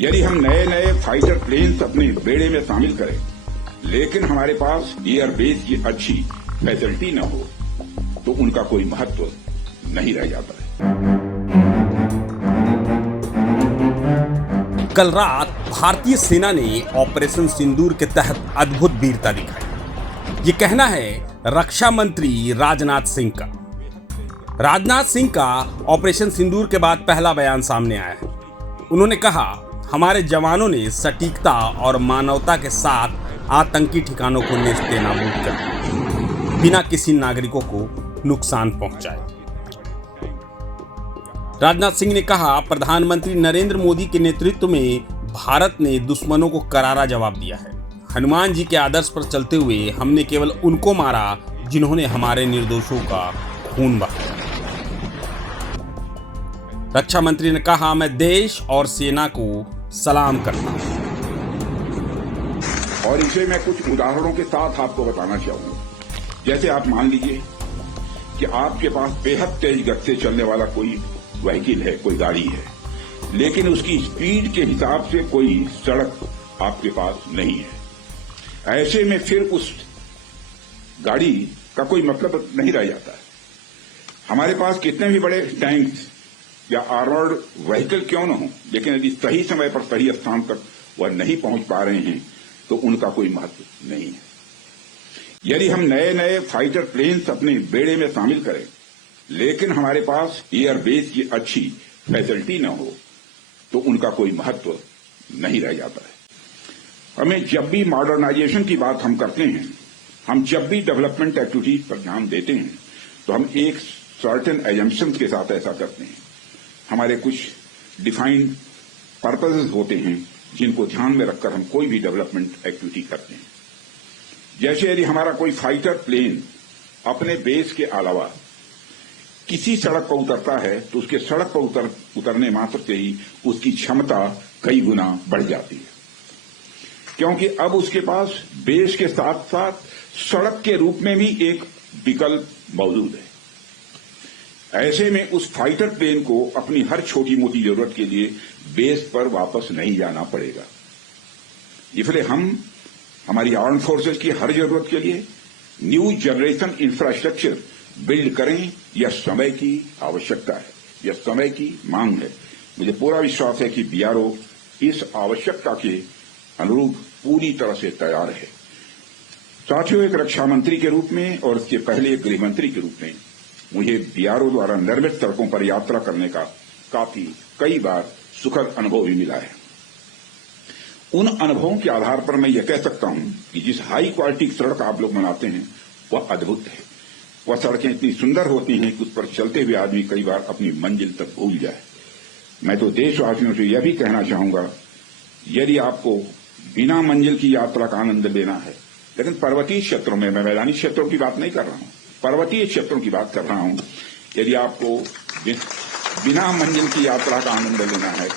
यदि हम नए नए फाइटर प्लेन्स अपने बेड़े में शामिल करें, लेकिन हमारे पास एयर बेस की अच्छी फैसिलिटी न हो, तो उनका कोई महत्व नहीं रह जाता है। कल रात भारतीय सेना ने ऑपरेशन सिंदूर के तहत अद्भुत वीरता दिखाई। ये कहना है रक्षा मंत्री राजनाथ सिंह का। राजनाथ सिंह का ऑपरेशन सिंदूर के बाद पहला बयान सामने आया है। उन्होंने कहा, हमारे जवानों ने सटीकता और मानवता के साथ आतंकी ठिकानों को नेस्तनाबूद कर दिया, बिना किसी नागरिकों को नुकसान पहुंचाए। राजनाथ सिंह ने कहा, प्रधानमंत्री नरेंद्र मोदी के नेतृत्व में भारत ने दुश्मनों को करारा जवाब दिया है। हनुमान जी के आदर्श पर चलते हुए हमने केवल उनको मारा जिन्होंने हमारे निर्दोषों का खून बहाया। रक्षा मंत्री ने कहा, मैं देश और सेना को सलाम करता हूं। और इसे मैं कुछ उदाहरणों के साथ आपको बताना चाहूंगा। जैसे आप मान लीजिए कि आपके पास बेहद तेज गति से चलने वाला कोई व्हीकल है, कोई गाड़ी है, लेकिन उसकी स्पीड के हिसाब से कोई सड़क आपके पास नहीं है। ऐसे में फिर उस गाड़ी का कोई मतलब नहीं रह जाता है। हमारे पास कितने भी बड़े टैंक्स या आर्मर्ड व्हीकल क्यों न हो, लेकिन यदि सही समय पर सही स्थान तक वह नहीं पहुंच पा रहे हैं, तो उनका कोई महत्व नहीं है। यदि हम नए नए फाइटर प्लेन्स अपने बेड़े में शामिल करें, लेकिन हमारे पास एयर बेस की अच्छी फैसिलिटी न हो, तो उनका कोई महत्व नहीं रह जाता है। हमें जब भी मॉडर्नाइजेशन की बात हम करते हैं, हम जब भी डेवलपमेंट एक्टिविटीज पर ध्यान देते हैं, तो हम एक सर्टेन एजम्पशंस के साथ ऐसा करते हैं। हमारे कुछ डिफाइंड पर्पसेस होते हैं जिनको ध्यान में रखकर हम कोई भी डेवलपमेंट एक्टिविटी करते हैं। जैसे यदि हमारा कोई फाइटर प्लेन अपने बेस के अलावा किसी सड़क पर उतरता है, तो उसके सड़क पर उतरने मात्र से ही उसकी क्षमता कई गुना बढ़ जाती है, क्योंकि अब उसके पास बेस के साथ साथ सड़क के रूप में भी एक विकल्प मौजूद है। ऐसे में उस फाइटर प्लेन को अपनी हर छोटी मोटी जरूरत के लिए बेस पर वापस नहीं जाना पड़ेगा। इसलिए हम हमारी आर्म फोर्सेस की हर जरूरत के लिए न्यू जनरेशन इंफ्रास्ट्रक्चर बिल्ड करें, यह समय की आवश्यकता है, यह समय की मांग है। मुझे पूरा विश्वास है कि बीआरओ इस आवश्यकता के अनुरूप पूरी तरह से तैयार है। साथियों, एक रक्षा मंत्री के रूप में और इसके पहले एक गृह मंत्री के रूप में मुझे बीआरओ द्वारा निर्मित सड़कों पर यात्रा करने का कई बार सुखद अनुभव भी मिला है। उन अनुभवों के आधार पर मैं यह कह सकता हूं कि जिस हाई क्वालिटी की सड़क आप लोग बनाते हैं, वह अद्भुत है। वह सड़कें इतनी सुंदर होती हैं कि उस पर चलते हुए आदमी कई बार अपनी मंजिल तक भूल जाए। मैं तो देशवासियों से यह भी कहना चाहूंगा, यदि आपको बिना मंजिल की यात्रा का आनंद लेना है, लेकिन पर्वतीय क्षेत्रों में, मैं मैदानी क्षेत्रों की बात नहीं कर रहा हूं, पर्वतीय क्षेत्रों की बात कर रहा हूं, यदि आपको बिना मंजिल की यात्रा का आनंद लेना है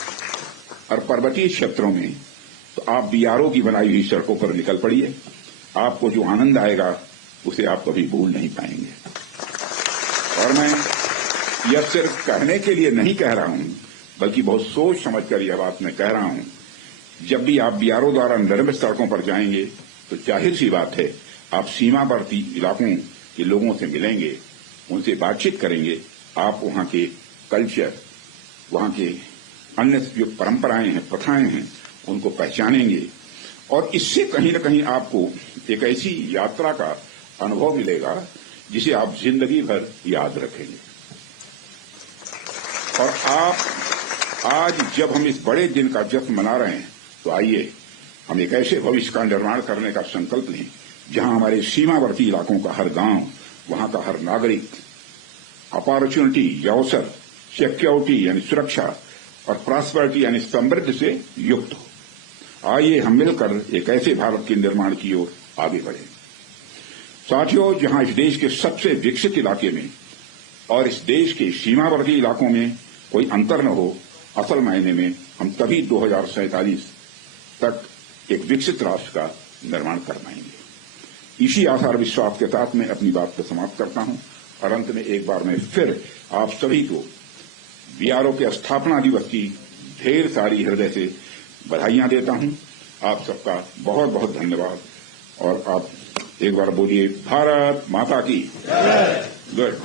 और पर्वतीय क्षेत्रों में, तो आप बीआरओ की बनाई हुई सड़कों पर निकल पड़िए। आपको जो आनंद आएगा उसे आप कभी भूल नहीं पाएंगे। और मैं यह सिर्फ कहने के लिए नहीं कह रहा हूं, बल्कि बहुत सोच समझकर यह बात मैं कह रहा हूं। जब भी आप बीआरओ द्वारा निर्मित सड़कों पर जाएंगे, तो जाहिर सी बात है, आप सीमावर्ती इलाकों के लोगों से मिलेंगे, उनसे बातचीत करेंगे, आप वहां के कल्चर, वहां के अन्य जो परंपराएं हैं, प्रथाएं हैं, उनको पहचानेंगे। और इससे कहीं न कहीं आपको एक ऐसी यात्रा का अनुभव मिलेगा जिसे आप जिंदगी भर याद रखेंगे। और आप आज जब हम इस बड़े दिन का जश्न मना रहे हैं, तो आइए हम एक ऐसे भविष्य का निर्माण करने का संकल्प लें जहां हमारे सीमावर्ती इलाकों का हर गांव, वहां का हर नागरिक अपॉर्चुनिटी, अवसर, सिक्योरिटी यानी सुरक्षा और प्रॉस्पेरिटी यानी समृद्धि से युक्त हो। आइए हम मिलकर एक ऐसे भारत के निर्माण की ओर आगे बढ़ें। साथियों, जहां इस देश के सबसे विकसित इलाके में और इस देश के सीमावर्ती इलाकों में कोई अंतर न हो, असल मायने में हम तभी 2047 तक एक विकसित राष्ट्र का निर्माण कर पाएंगे। इसी आशा और विश्वास के साथ मैं अपनी बात को समाप्त करता हूं और अंत में एक बार मैं फिर आप सभी को बीआरओ के स्थापना दिवस की ढेर सारी हृदय से बधाइयां देता हूं। आप सबका बहुत बहुत धन्यवाद। और आप एक बार बोलिए भारत माता की गुड।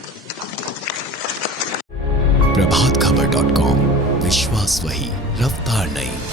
प्रभातखबर.com, विश्वास वही, रफ्तार नहीं।